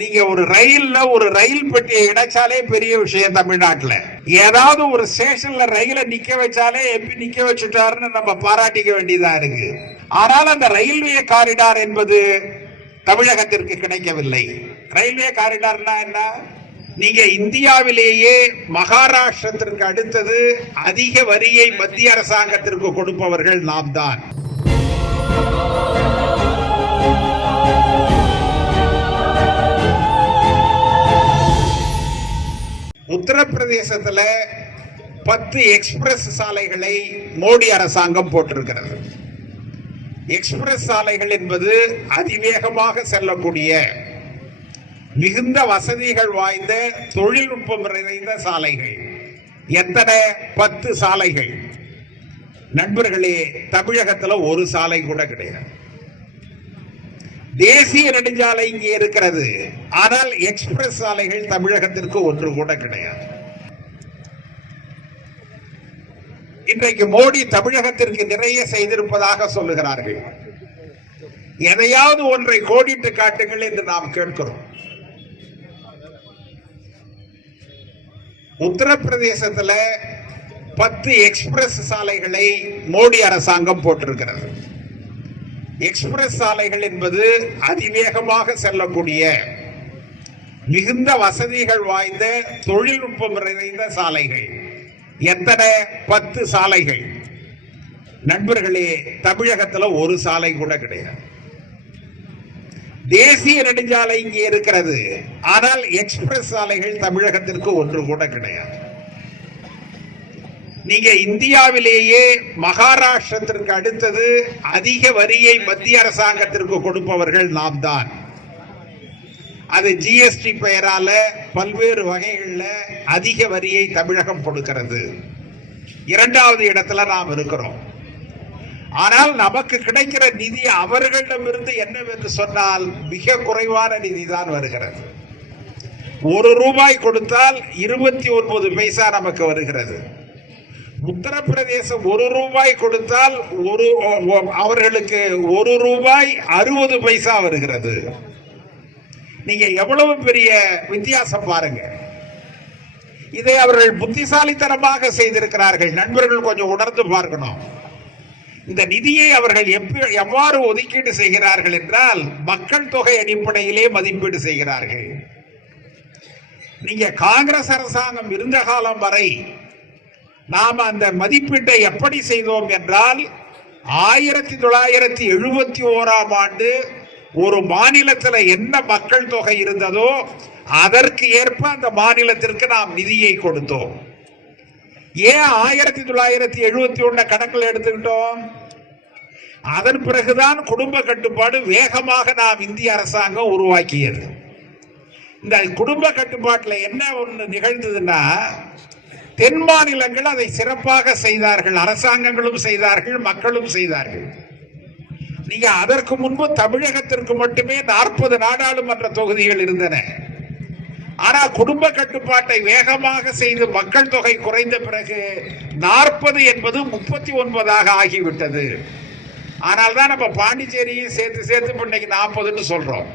நீங்க ஒரு ரயில் பெட்டியை இணைச்சாலே பெரிய விஷயம். தமிழ்நாட்டில் ஏதாவது ஒரு ஸ்டேஷன்ல ரயிலை நிக்க வச்சாலே எப்படி நிக்க வச்சுட்டாருன்னு நம்ம பாராட்டிக்க வேண்டியதா இருக்கு. ஆனால் அந்த ரயில்வே காரிடார் என்பது தமிழகத்திற்கு கிடைக்கவில்லை. ரயில்வே காரிடார்னா என்ன? நீங்க இந்தியாவிலேயே மகாராஷ்டிரத்திற்கு அடுத்தது அதிக வரியை மத்திய அரசாங்கத்திற்கு கொடுப்பவர்கள் நாம் தான். உத்தரப்பிரதேசத்துல 10 எக்ஸ்பிரஸ் சாலைகளை மோடி அரசாங்கம் போட்டிருக்கிறது. எக்ஸ்பிரஸ் சாலைகள் என்பது அதிவேகமாக செல்லக்கூடிய மிகுந்த வசதிகள் வாய்ந்த தொழில்நுட்பம் நிறைந்த சாலைகள். எத்தனை? 10 சாலைகள். நண்பர்களே, தமிழகத்தில் ஒரு சாலை கூட கிடையாது. தேசிய நெடுஞ்சாலை இங்கே இருக்கிறது, ஆனால் எக்ஸ்பிரஸ் சாலைகள் தமிழகத்திற்கு ஒன்று கூட கிடையாது. இன்றைக்கு மோடி தமிழகத்திற்கு நிறைய செய்திருப்பதாக சொல்லுகிறார்கள். எதையாவது ஒன்றை கோடிட்டு காட்டுங்கள் என்று நாம் கேட்கிறோம். உத்தரப்பிரதேசத்தில் 10 எக்ஸ்பிரஸ் சாலைகளை மோடி அரசாங்கம் போட்டிருக்கிறது. எக்ஸ்பிரஸ் சாலைகள் என்பது அதிவேகமாக செல்லக்கூடிய மிகுந்த வசதிகள் வாய்ந்த தொழில்நுட்பம் நிறைந்த சாலைகள். எத்தனை? 10 சாலைகள். நண்பர்களே, தமிழகத்தில் ஒரு சாலை கூட கிடையாது. தேசிய நெடுஞ்சாலை இங்கே இருக்கிறது, ஆனால் எக்ஸ்பிரஸ் சாலைகள் தமிழகத்திற்கு ஒன்று கூட கிடையாது. நீங்க இந்தியாவிலேயே மகாராஷ்டிரத்திற்கு அடுத்தது அதிக வரியை மத்திய அரசாங்கத்திற்கு கொடுப்பவர்கள் நாம் தான். அது ஜிஎஸ்டி பெயரால பல்வேறு வகைகளில் அதிக வரியை தமிழகம் கொடுக்கிறது. 2வது இடத்துல நாம் இருக்கிறோம். ஆனால் நமக்கு கிடைக்கிற நிதி அவர்களிடமிருந்து என்னவென்று சொன்னால் மிக குறைவான நிதி தான் வருகிறது. ₹1 கொடுத்தால் 29 பைசா நமக்கு வருகிறது. உத்தரப்பிரதேசம் ₹1 கொடுத்தால் அவர்களுக்கு ₹1 60 பைசா வருகிறது. நீங்க எவ்வளவு பெரிய வித்தியாசம் பாருங்க. இதை அவர்கள் புத்திசாலித்தனமாக செய்திருக்கிறார்கள். நண்பர்கள் கொஞ்சம் உணர்ந்து பார்க்கணும். இந்த நிதியை அவர்கள் எவ்வாறு ஒதுக்கீடு செய்கிறார்கள் என்றால் மக்கள் தொகை அடிப்படையிலே மதிப்பீடு செய்கிறார்கள். நீங்க காங்கிரஸ் அரசாங்கம் இருந்த காலம் வரை நாம் அந்த மதிப்பீட்டை எப்படி செய்தோம் என்றால் 1971ஆம் ஆண்டு ஒரு மாநிலத்தில் என்ன மக்கள் தொகை இருந்ததோ அதற்கு ஏற்ப அந்த மாநிலத்திற்கு நாம் நிதியை கொடுத்தோம். ஏன் 1971 கணக்கில் எடுத்துக்கிட்டோம்? அதன் பிறகுதான் குடும்ப கட்டுப்பாடு வேகமாக நாம் இந்திய அரசாங்கம் உருவாக்கியது. இந்த குடும்ப கட்டுப்பாட்டில் என்ன ஒன்று நிகழ்ந்ததுன்னா, தென் மாநிலங்கள் அதை சிறப்பாக செய்தார்கள். அரசாங்கங்களும் செய்தார்கள், மக்களும் செய்தார்கள். நீங்க அதற்கு முன்பு தமிழகத்திற்கு மட்டுமே 40 நாடாளுமன்ற தொகுதிகள் இருந்தன. ஆனால் குடும்ப கட்டுப்பாட்டை வேகமாக செய்து மக்கள் தொகை குறைந்த பிறகு 40 என்பது 39ஆக ஆகிவிட்டது. ஆனால் தான் நம்ம பாண்டிச்சேரியும் சேர்த்து இன்னைக்கு 40ன்னு சொல்றோம்.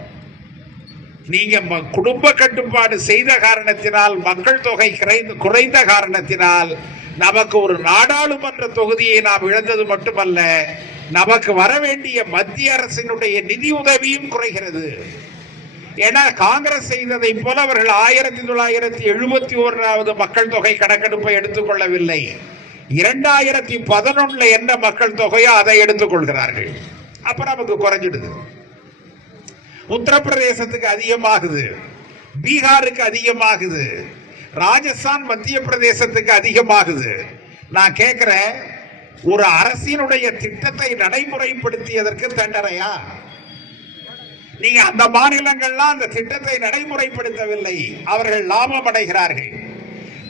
நீங்க குடும்ப கட்டுப்பாடு செய்த காரணத்தினால், மக்கள் தொகை குறைந்த காரணத்தினால் நமக்கு ஒரு நாடாளுமன்ற தொகுதியை நாம் இழந்தது மட்டுமல்ல, நமக்கு வர வேண்டிய மத்திய அரசினுடைய நிதி உதவியும் குறைகிறது. ஏன்னா காங்கிரஸ் செய்ததை போல அவர்கள் 1971 மக்கள் தொகை கணக்கெடுப்பை எடுத்துக்கொள்ளவில்லை. 2011 என்ன மக்கள் தொகையோ அதை எடுத்துக்கொள்கிறார்கள். அப்ப நமக்கு குறைஞ்சிடுது. உத்தரப்பிரதேசத்துக்கு அதிகமாகுது, பீகாருக்கு அதிகமாகுது, ராஜஸ்தான் மத்திய பிரதேசத்துக்கு அதிகமாகுது. நான் கேட்கிறேன், ஒரு அரசினுடைய திட்டத்தை நடைமுறைப்படுத்தியதற்கு தண்டனையா? நீங்க அந்த மாநிலங்கள்லாம் அந்த திட்டத்தை நடைமுறைப்படுத்தவில்லை, அவர்கள் லாபம் அடைகிறார்கள்.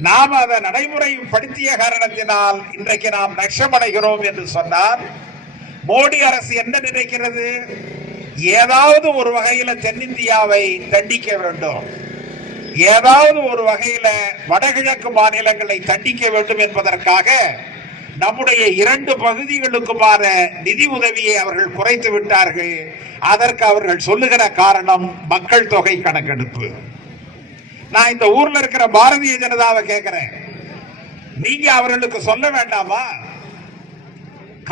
நாம் அதை நடைமுறைப்படுத்திய காரணத்தினால் இன்றைக்கு நாம் நஷ்டமடைகிறோம் என்று சொன்னால், மோடி அரசு என்ன நினைக்கிறது? ஏதாவது ஒரு வகையில தென்னிந்தியாவை தண்டிக்க வேண்டும், ஏதாவது ஒரு வகையில வடகிழக்கு மாநிலங்களை தண்டிக்க வேண்டும் என்பதற்காக நம்முடைய 2 பகுதிகளுக்குமான நிதி உதவியை அவர்கள் குறைத்து விட்டார்கள். அதற்கு அவர்கள் சொல்லுகிற காரணம் மக்கள் தொகை கணக்கெடுப்பு. நான் இந்த ஊர்ல இருக்கிற பாரதிய ஜனதாவை கேட்கிறேன், நீங்க அவர்களுக்கு சொல்ல வேண்டாமா?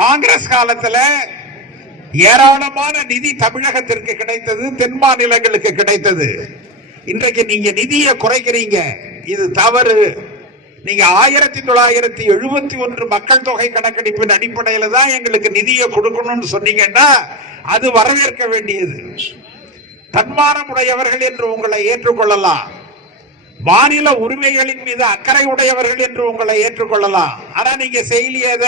காங்கிரஸ் காலத்துல ஏராளமான நிதி தமிழகத்திற்கு கிடைத்தது, தென் மாநிலங்களுக்கு கிடைத்தது. இன்றைக்கு நீங்க நிதியை குறைக்கிறீங்க, இது தவறு. நீங்க 1971 மக்கள் தொகை கணக்கெடுப்பின் அடிப்படையில் தான் எங்களுக்கு நிதியை கொடுக்கணும்னு சொன்னீங்கன்னா அது வரவேற்க வேண்டியது. தன்மானம் உடையவர்கள் என்று உங்களை ஏற்றுக்கொள்ளலாம், மாநில உரிமைகளின் மீது அக்கறை உடையவர்கள் என்று உங்களை ஏற்றுக்கொள்ளலாம். ஆனா நீங்க செய்யலையத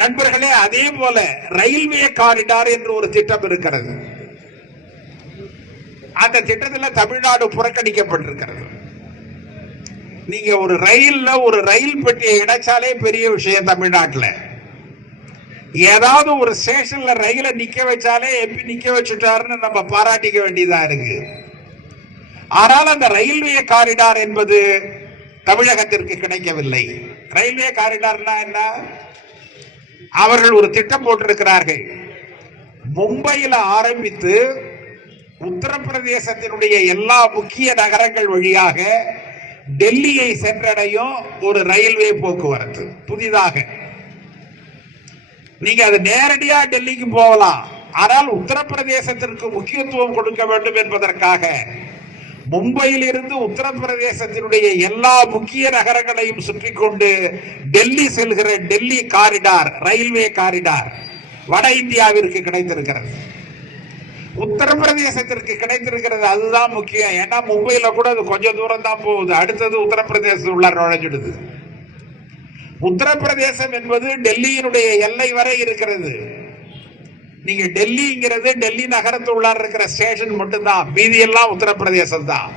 நண்பர்களே. அதே போல ரயில்வே காரிடார் என்று ஒரு திட்டம் இருக்கிறது. அந்த திட்டத்தில் தமிழ்நாடு புறக்கணிக்கப்பட்டிருக்கிறது. நீங்க ஒரு ரயில் பெட்டியை இணைச்சாலே பெரிய விஷயம். தமிழ்நாட்டில் ஏதாவது ஒரு ஸ்டேஷன்ல ரயிலை நிக்க வச்சாலே எப்படி நிக்க வச்சுட்டாருன்னு நம்ம பாராட்டிக்க வேண்டியதா இருக்கு. ஆனால் அந்த ரயில்வே காரிடார் என்பது தமிழகத்திற்கு கிடைக்கவில்லை. ரயில்வே காரிடார்னா என்ன? அவர்கள் ஒரு திட்டம் போட்டிருக்கிறார்கள். மும்பையில ஆரம்பித்து உத்தரப்பிரதேசத்தினுடைய எல்லா முக்கிய நகரங்கள் வழியாக டெல்லியை சென்றடையும் ஒரு ரயில்வே போக்குவரத்து புதிதாக. நீங்க அது நேரடியா டெல்லிக்கு போகலாம். ஆனால் உத்தரப்பிரதேசத்திற்கு முக்கியத்துவம் கொடுக்க வேண்டும் என்பதற்காக மும்பையில் இருந்து உத்தரப்பிரதேசத்தினுடைய எல்லா முக்கிய நகரங்களையும் சுற்றி கொண்டு டெல்லி செல்கிற டெல்லி காரிடார், ரயில்வே காரிடார் வட இந்தியாவிற்கு கிடைத்திருக்கிறது. உத்தரப்பிரதேசத்திற்கு கிடைத்திருக்கிறது, அதுதான் முக்கியம். ஏன்னா மும்பையில கூட அது கொஞ்சம் தூரம் தான் போகுது, அடுத்தது உத்தரப்பிரதேசம் உள்ள நுழைஞ்சிடுது. உத்தரப்பிரதேசம் என்பது டெல்லியினுடைய எல்லை வரை இருக்கிறது. நீங்க டெல்லிங்கிறது டெல்லி நகரத்துள்ளார் இருக்கிற ஸ்டேஷன் மட்டும்தான், மீதி எல்லாம் உத்தரப்பிரதேசம் தான்.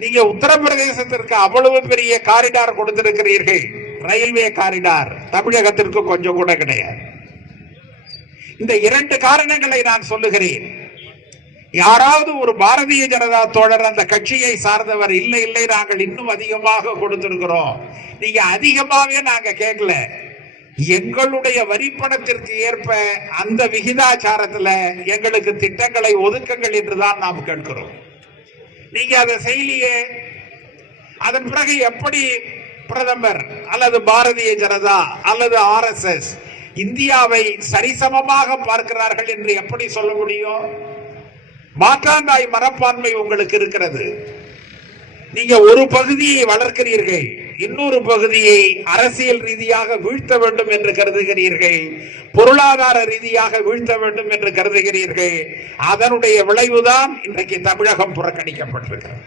நீங்க உத்தரப்பிரதேசத்திற்கு அவ்வளவு பெரிய காரிடார் கொடுத்திருக்கிறீர்கள், ரயில்வே காரிடார். தமிழகத்திற்கு கொஞ்சம் கூட கிடையாது. இந்த 2 காரணங்களை நான் சொல்லுகிறேன். யாராவது ஒரு பாரதிய ஜனதா தோழர் அந்த கட்சியை சார்ந்தவர், இல்லை இல்லை நாங்கள் இன்னும் அதிகமாக கொடுத்திருக்கிறோம், நீங்க அதிகமாவே நாங்க கேட்கல, எங்களுடைய வரிப்பணத்திற்கு ஏற்ப அந்த விகிதாச்சாரத்தில் எங்களுக்கு திட்டங்களை ஒதுக்குங்கள் என்றுதான் நாம் கேட்கிறோம். நீங்க அதை செய்யலையே. அதன் பிறகு எப்படி பிரதமர் அல்லது பாரதிய ஜனதா அல்லது RSS இந்தியாவை சரிசமமாக பார்க்கிறார்கள் என்று எப்படி சொல்ல முடியும்? மாற்றாந்தாய் மனப்பான்மை உங்களுக்கு இருக்கிறது. நீங்க ஒரு பகுதியை வளர்க்கிறீர்கள், இன்னொரு பகுதியை அரசியல் ரீதியாக வீழ்த்த வேண்டும் என்று கருதுகிறீர்கள், பொருளாதார ரீதியாக வீழ்த்த வேண்டும் என்று கருதுகிறீர்கள். அதனுடைய விளைவுதான் இன்றைக்கு தமிழகம் புறக்கணிக்கப்பட்டிருக்கிறது.